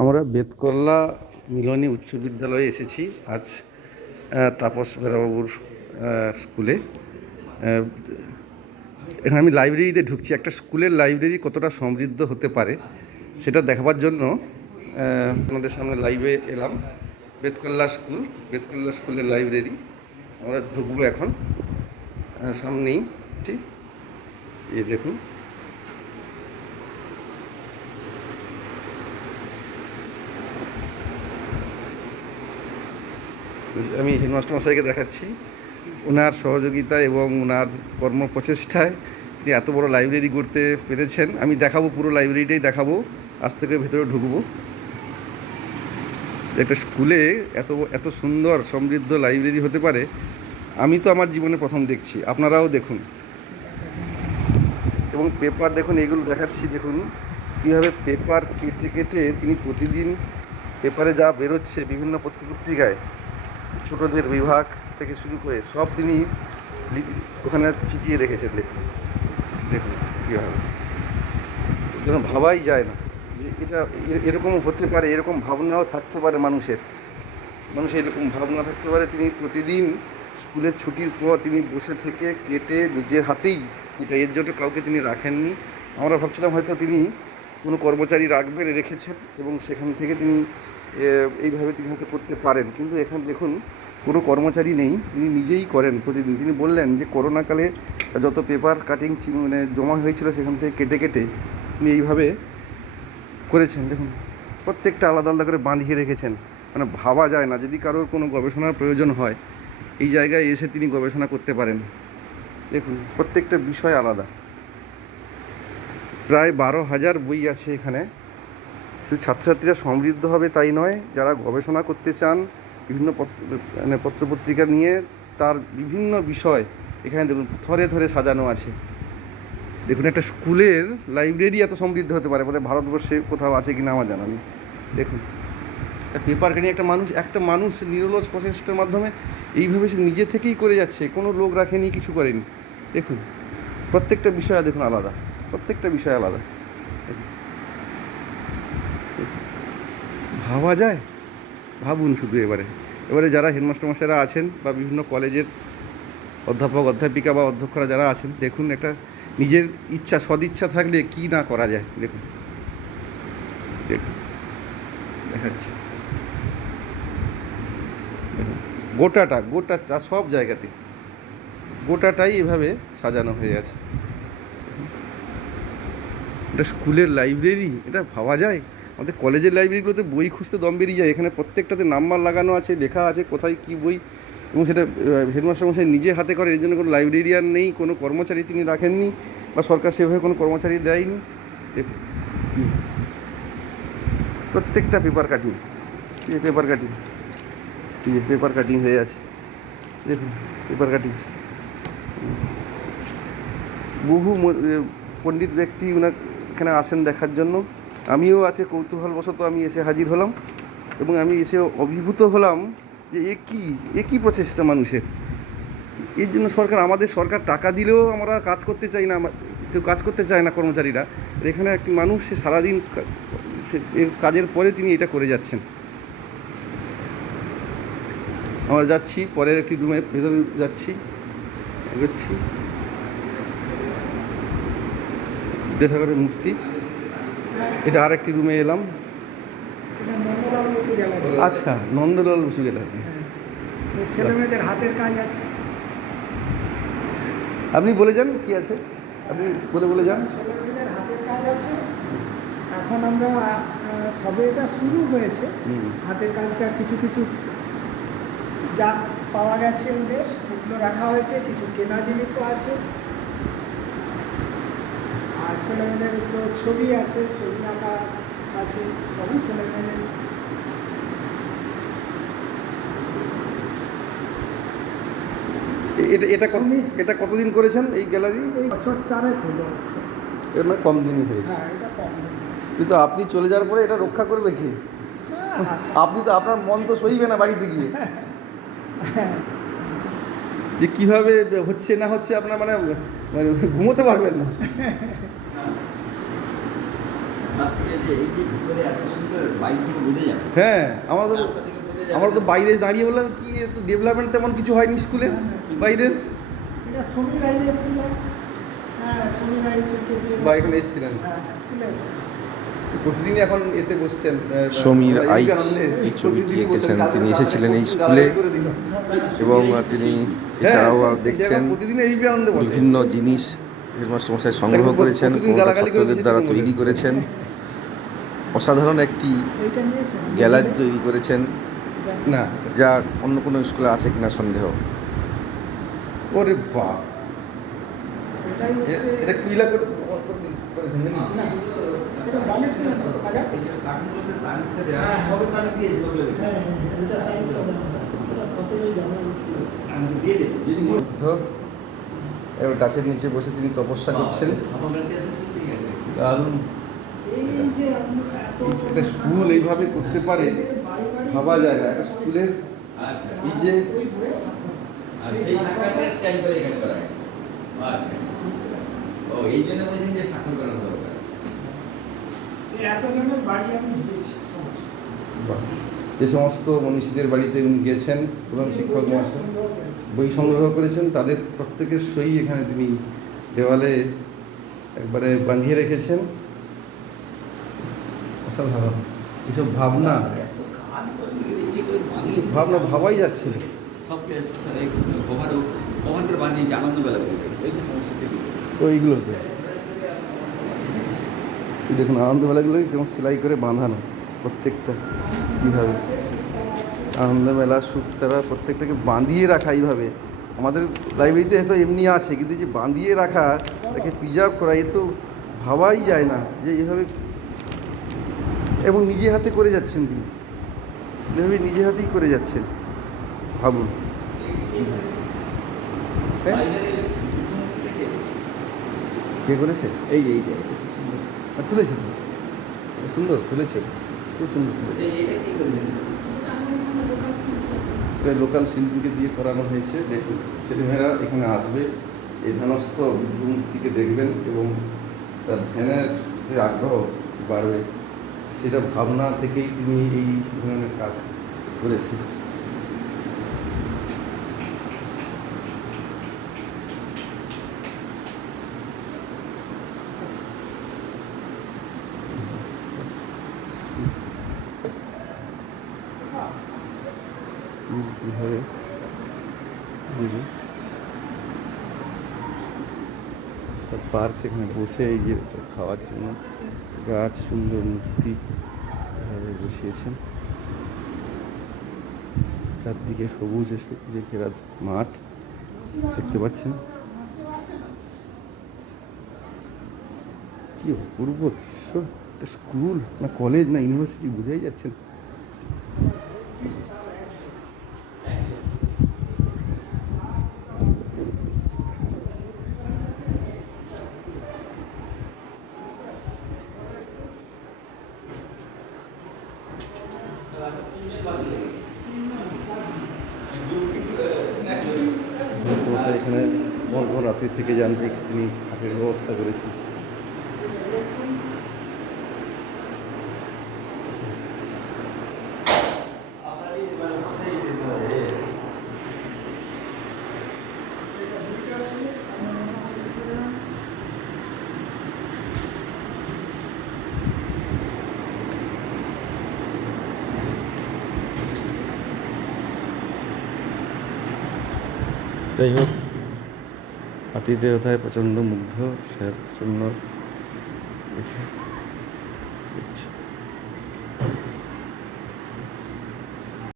আমরা বেতকল্লা মিলনী উচ্চ বিদ্যালয়ে এসেছি। আজ তাপস বেরাবাবুর স্কুলে। এখানে আমি লাইব্রেরিতে ঢুকছি। একটা স্কুলের লাইব্রেরি কতটা সমৃদ্ধ হতে পারে, সেটা দেখাবার জন্য আপনাদের সামনে লাইভে এলাম। বেতকল্লা স্কুল, বেতকল্লা স্কুলের লাইব্রেরি। আমরা ঢুকবো এখন। সামনেই, ঠিক। এই দেখুন। আমি হেডমাস্টার মশাইকে দেখাচ্ছি। ওনার সহযোগিতা এবং ওনার কর্ম প্রচেষ্টায় তিনি এত বড় লাইব্রেরি করতে পেরেছেন। আমি দেখাবো, পুরো লাইব্রেরিটাই দেখাবো। আজ থেকে ভেতরে ঢুকবো। একটা স্কুলে এত এত সুন্দর, সমৃদ্ধ লাইব্রেরি হতে পারে, আমি তো আমার জীবনে প্রথম দেখছি। আপনারাও দেখুন। এবং পেপার দেখুন, এগুলো দেখাচ্ছি, দেখুন। কীভাবে পেপার কেটে কেটে তিনি প্রতিদিন পেপারে যা বেরোচ্ছে বিভিন্ন পত্রপত্রিকায় ছোটদের বিভাগ থেকে শুরু করে সব তিনি ওখানে চিটিয়ে রেখেছেন, দেখুন। দেখুন কীভাবে। যেন ভাবাই যায় না এটা এরকম হতে পারে, এরকম ভাবনাও থাকতে পারে মানুষের। মানুষের এরকম ভাবনা থাকতে পারে, তিনি প্রতিদিন স্কুলের ছুটির পর তিনি বসে থেকে কেটে নিজের হাতেই এটা এর জন্য কাউকে তিনি রাখেননি, আমরা ভাবছিলাম হয়তো তিনি কোনো কর্মচারী রাখবেন, রেখেছেন, এবং সেখান থেকে তিনি এইভাবে তিনি হয়তো করতে পারেন। কিন্তু এখানে দেখুন, কোনো কর্মচারী নেই, তিনি নিজেই করেন প্রতিদিন। তিনি বললেন যে, করোনাকালে যত পেপার কাটিং মানে জমা হয়েছিল সেখান থেকে কেটে কেটে তিনি এইভাবে করেছেন। দেখুন, প্রত্যেকটা আলাদা আলাদা করে বাঁধিয়ে রেখেছেন। মানে ভাবা যায় না, যদি কারোর কোনো গবেষণার প্রয়োজন হয়, এই জায়গায় এসে তিনি গবেষণা করতে পারেন। দেখুন, প্রত্যেকটা বিষয় আলাদা। প্রায় বারো হাজার বই আছে এখানে। শুধু ছাত্রছাত্রীরা সমৃদ্ধ হবে তাই নয়, যারা গবেষণা করতে চান, বিভিন্ন মানে পত্রপত্রিকা নিয়ে তার বিভিন্ন বিষয় এখানে দেখুন, থরে থরে সাজানো আছে। দেখুন, একটা স্কুলের লাইব্রেরি এত সমৃদ্ধ হতে পারে, বোধহয় ভারতবর্ষে কোথাও আছে কি না আমার জানা নেই। দেখুন, একটা পেপার কিনে একটা মানুষ একটা মানুষ নিরলস প্রচেষ্টার মাধ্যমে এইভাবে সে নিজে থেকেই করে যাচ্ছে, কোনো লোক রাখেনি, কিছু করেনি। দেখুন, প্রত্যেকটা বিষয় দেখুন আলাদা, প্রত্যেকটা বিষয় আলাদা দেখুন। দেখুন। ভাবা যায়? ভাবুন শুধু এবারে। এবারে যারা হেডমাস্টার মশাইরা আছেন বা বিভিন্ন কলেজের অধ্যাপক, অধ্যাপিকা বা অধ্যক্ষরা যারা আছেন, দেখুন একটা নিজের ইচ্ছা, সদিচ্ছা থাকলে কি না করা যায়? দেখুন। দেখুন। গোটাটা, গোটা সব জায়গাতে গোটাটাই এভাবে সাজানো হয়ে আছে। এটা স্কুলের লাইব্রেরি? এটা ভাবা যায়? আমাদের কলেজের লাইব্রেরিগুলোতে বই খুঁজতে দম বেরিয়ে যায়। এখানে প্রত্যেকটাতে নাম্বার লাগানো আছে, লেখা আছে কোথায় কী বই এবং সেটা হেডমাস্টার মশাই নিজে হাতে করে। এর জন্য কোনো লাইব্রেরিয়ান নেই, কোনো কর্মচারী তিনি রাখেননি বা সরকার সেভাবে কোনো কর্মচারী দেয়নি। প্রত্যেকটা পেপার কাটিং এই পেপার কাটিং এই পেপার কাটিং হয়ে আছে। দেখুন পেপার কাটিং বহু পণ্ডিত ব্যক্তি ওনার এখানে আসেন দেখার জন্য। আমিও আছে কৌতূহলবশত আমি এসে হাজির হলাম এবং আমি এসে অভিভূত হলাম যে এ কী এ কী প্রচেষ্টা মানুষের? এর জন্য সরকার, আমাদের সরকার টাকা দিলেও আমরা কাজ করতে চাই না কেউ কাজ করতে চায় না কর্মচারীরা। এখানে একটি মানুষ, সে সারাদিন কাজের পরে তিনি এটা করে যাচ্ছেন। আমরা যাচ্ছি, পরের একটি রুমে ভেতরে যাচ্ছি, এগোচ্ছি। বিদ্যাসাগরের মূর্তি। এটা আর একটি রুমে এলাম। আচ্ছা নন্দলাল বসু গ্যালারি। ছেলে মেয়েদের হাতের কাজ আছে। আপনি বলে যান কি আছে? আপনি বলে বলে যান। হাতের কাজ আছে। এখন আমরা সবে এটা শুরু হয়েছে। হাতের কাজটা কিছু কিছু যা পাওয়া গেছে ওদের সেগুলো রাখা হয়েছে। কিছু কেনা জিনিসও আছে। আর ছেলে তো ছবি আছে ছবি আঁকা আছে সবই ছেলে মেয়েদের এ- এটা এটা কত এটা কতদিন করেছেন এই গ্যালারি? এই বছর চারেক হলো এর মানে কম দিনই হয়েছে। হ্যাঁ এটা কম দিন হয়েছে। কিন্তু আপনি চলে যাওয়ার পরে এটা রক্ষা করবে কি? হ্যাঁ, আপনি তো আপনার মন তো সইবে না বাড়িতে গিয়ে। যে কীভাবে হচ্ছে না হচ্ছে আপনার মানে মানে ঘুমোতে পারবেন না। হ্যাঁ যাবে আমরা তো বাইরে দাঁড়িয়ে বললাম কি একটু ডেভেলপমেন্ট তেমন কিছু হয়নি স্কুলে বাইরে হ্যাঁ দিয়ে বা এখানে এসেছিলেন? হ্যাঁ প্রতিদিন এখন এতে বসছেন সমীর কারণে এই ছবিটি বসেন, এঁকেছেন। তিনি এসেছিলেন এই স্কুলে। এবং তিনি হ্যাঁ, এছাড়াও সে দেখছেন এখন প্রতিদিন এই বিভিন্ন জিনিস হেডমাস্টার মশাই সংগ্রহ করেছেন ছাত্রদের দ্বারা তৈরি করেছেন। অসাধারণ একটি গ্যালারি তৈরি করেছেন। না। যা অন্য কোনো স্কুলে আছে কিনা সন্দেহ? ওরে বাপ। এটা কুইলা করে করেছেন নাকি? বুদ্ধ এবার গাছের নিচে বসে তিনি তপস্যা করছেন। দারুণ। একটা স্কুল এইভাবে করতে পারে ভাবা যায় না। একটা স্কুলের আচ্ছা। এই যে আচ্ছা আচ্ছা। এই জন্য বলছেন যে স্বাক্ষর করানো দরকার। এতজনের বাড়ি আমি যে সমস্ত মনীষীদের বাড়িতে উনি গিয়েছেন প্রধান শিক্ষক মহাশয় বই সংগ্রহ করেছেন তাদের প্রত্যেকের সই এখানে তিনি দেওয়ালে একবারে বাঁধিয়ে রেখেছেন। অসাধারণ। এসব ভাবনা এসব ভাবনা ভাবাই যাচ্ছে না। সবকে কভার কভার করে বানিয়েছে আনন্দবেলা করবে এই যে সমস্ত ওইগুলোতে দেখুন আনন্দমেলাগুলো কেমন সেলাই করে বাঁধানো প্রত্যেকটা। কীভাবে? সুতরাং। আনন্দমেলা সুক্তারা প্রত্যেকটাকে বাঁধিয়ে রাখা এইভাবে। আমাদের লাইব্রেরিতে হয়তো এমনি আছে কিন্তু যে বাঁধিয়ে রাখা তাকে প্রিজার্ভ করা এ তো ভাবাই যায় না যে এইভাবে এবং নিজে হাতে করে যাচ্ছেন তিনি। এভাবে নিজে হাতেই করে যাচ্ছেন। ভাবুন। হ্যাঁ? কে? করেছে? এই আর তুলেছে তো? সুন্দর তুলেছে। লোকাল শিল্পীকে দিয়ে করানো হয়েছে। দেখুন, ছেলেমেয়েরা এখানে আসবে, এই ধ্যানস্থ বিদ্যুমূর্তিকে দেখবেন এবং তার ধ্যানের যে আগ্রহ বাড়বে, সেটা ভাবনা থেকেই তিনি এই ধরনের কাজ করেছেন কীভাবে বুঝি পার্ক সেখানে বসে এই যে খাওয়ার জন্য গাছ সুন্দর মূর্তি বসিয়েছেন চারদিকে সবুজে সবুজে ঘেরা মাঠ দেখতে পাচ্ছেন কি অপূর্ব দৃশ্য স্কুল না কলেজ না ইউনিভার্সিটি বোঝাই যাচ্ছে না তোমরা এখানে বন্ধ রাত্রি থেকে যান্ত্রিক তিনি থাকার ব্যবস্থা করেছেন। যাই হোক আতিথেয়তায় প্রচণ্ড মুগ্ধ সে প্রচণ্ড